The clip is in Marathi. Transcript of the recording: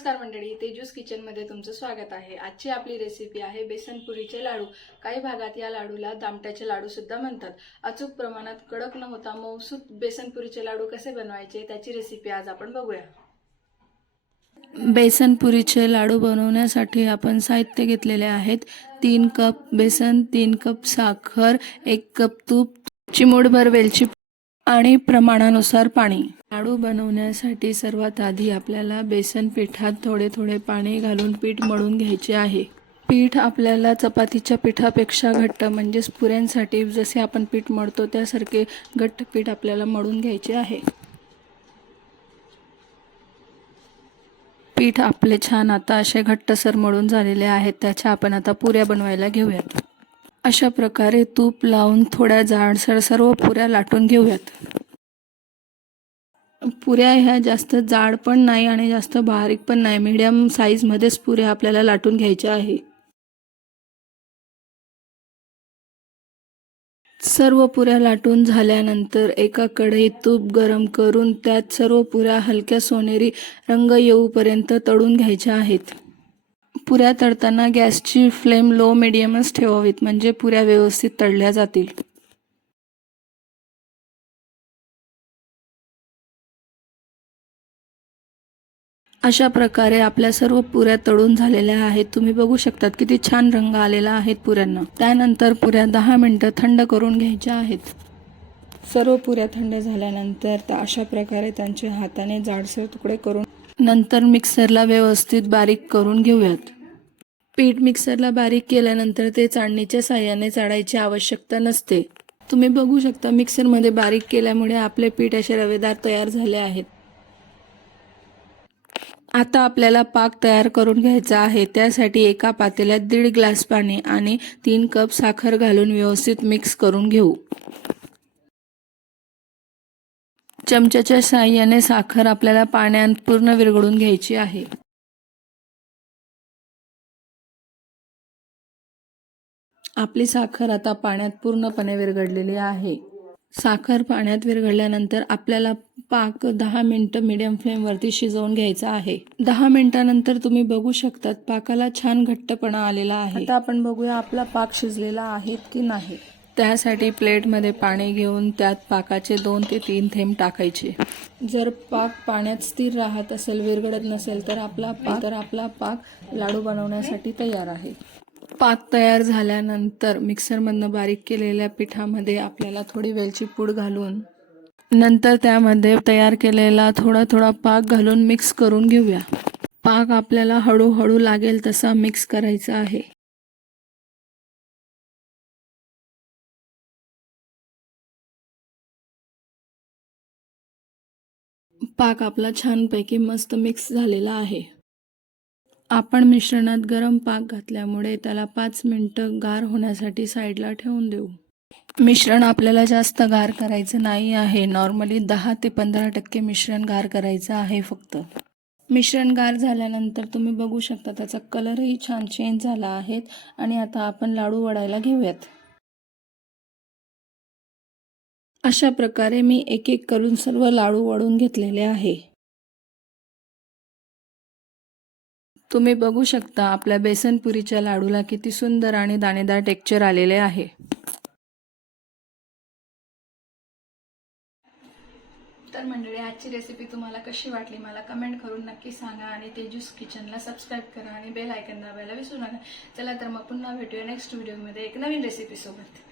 नमस्कार मंडळी, तेजूस किचनमध्ये तुमचं स्वागत आहे। आजची आपली रेसिपी आहे बेसन पुरीचे लाडू। काही भागात या लाडूला दामट्याचे लाडू सुद्धा म्हणतात। अचूक प्रमाणात कडक न होता मऊसूत बेसन पुरीचे लाडू कसे बनवायचे त्याची रेसिपी आज आपण बघूया। बेसन पुरीचे लाडू बनवण्यासाठी आपण साहित्य घेतलेले आहेत। 3 कप बेसन, 3 कप साखर, 1 कप तूप, चिमूटभर वेलची आणि प्रमाणानुसार पाणी। लाडू बनवण्यासाठी सर्वात आधी आपल्याला बेसन पिठात थोडे थोडे पाणी घालून पीठ मळून घ्यायचे आहे। पीठ आपल्याला चपातीच्या पिठापेक्षा घट्ट म्हणजे पुऱ्यांसाठी जसे आपण पीठ मळतो त्यासारखे घट्ट पीठ आपल्याला मळून घ्यायचे आहे। पीठ आपले छान आता असे घट्टसर मळून झालेले आहेत। त्याच्या आपण आता पुऱ्या बनवायला घेऊयात। अशा प्रकारे तूप लावून थोड्या जाडसर सर्व पुऱ्या लाटून घेऊयात। पुऱ्या ह्या जास्त जाड पण नाही आणि जास्त बारीक पण नाही, मीडियम साईज मध्येच पुऱ्या आपल्याला लाटून घ्यायच्या आहे। सर्व पुऱ्या लाटून झाल्यानंतर एका कढईत तूप गरम करून त्यात सर्व पुऱ्या हलक्या सोनेरी रंग येऊपर्यंत तळून घ्यायच्या आहेत। पुऱ्या तळताना गॅसची फ्लेम लो मीडियमच ठेवावीत म्हणजे पुऱ्या व्यवस्थित तळल्या जातील। अशा प्रकारे आपल्या सर्व पुऱ्या तळून झालेल्या आहेत। तुम्ही बघू शकतात किती छान रंग आलेला आहे पुऱ्यांना। त्यानंतर पुऱ्या 10 मिनिटे थंड करून घ्यायच्या आहेत। सर्व पुऱ्या थंड झाल्यानंतर अशा प्रकारे त्यांचे हाताने जाडसर तुकडे करून नंतर मिक्सरला व्यवस्थित बारीक करून घेऊयात। पीठ मिक्सरला बारीक केल्यानंतर ते चाळणीच्या साहाय्याने चाळायची आवश्यकता नसते। तुम्ही बघू शकता मिक्सरमध्ये बारीक केल्यामुळे आपले पीठ असे रवेदार तयार झाले आहेत। आता आपल्याला पाक तयार करून घ्यायचा आहे। त्यासाठी एका पातेल्यात 1.5 ग्लास पाणी आणि 3 कप साखर घालून व्यवस्थित मिक्स करून घेऊ। चमच्याच्या साहाय्याने साखर आपल्याला पाण्यात पूर्ण विरघळून घ्यायची आहे। आपली साखर आता पाण्यात पूर्णपणे विरघळलेली आहे। साखर पाण्यात विरघळल्यानंतर आपल्याला पाक 10 मिनिटे मीडियम फ्लेम वरती शिजवून घ्यायचा आहे। 10 मिनिटांनंतर तुम्ही बघू शकतात पाकाला छान घट्टपणा आलेला आहे। आता आपण बघूया आपला पाक शिजलेला आहे की नाही। त्यासाठी प्लेटमध्ये पाणी घेऊन त्यात पाकाचे 2 ते 3 थेंब टाकायचे। जर पाक पाण्यात स्थिर राहत असेल, विरघळत नसेल तर आपला पाक लाडू बनवण्यासाठी तयार आहे। पाक तयार झाल्यानंतर मिक्सरमधून बारीक केलेल्या पिठामध्ये आपल्याला थोडी वेलची पूड घालून नंतर त्यामध्ये तयार केलेला थोडा थोडा पाक घालून मिक्स करून घेऊया। पाक आपल्याला हळूहळू लागेल तसा मिक्स करायचा आहे। पाक आपला छानपैकी मस्त मिक्स झालेला आहे। आपण मिश्रणात गरम पाक घातल्यामुळे त्याला 5 मिनिटं गार होण्यासाठी साईडला ठेवून देऊ। मिश्रण आपल्याला जास्त गार करायचं नाही आहे। नॉर्मली 10 ते 15% मिश्रण गार करायचं आहे फक्त। मिश्रण गार झाल्यानंतर तुम्ही बघू शकता त्याचा कलरही छान चेंज झाला आहे आणि आता आपण लाडू वळायला घेऊयात। अशा प्रकारे मी एक एक करून सर्व लाडू वळून घेतलेले आहे। तुम्ही बघू शकता आपल्या बेसन पुरीच्या लाडूला किती सुंदर आणि दाणेदार टेक्स्चर आलेले आहे। तर मंडळी, आजची रेसिपी तुम्हाला कशी वाटली मला कमेंट करून नक्की सांगा आणि तेजूस किचनला सबस्क्राइब करा आणि बेल आयकॉन दाबायला विसरू नका। चला तर मग पुन्हा भेटूया नेक्स्ट व्हिडिओमध्ये एक नवीन रेसिपी सोबत।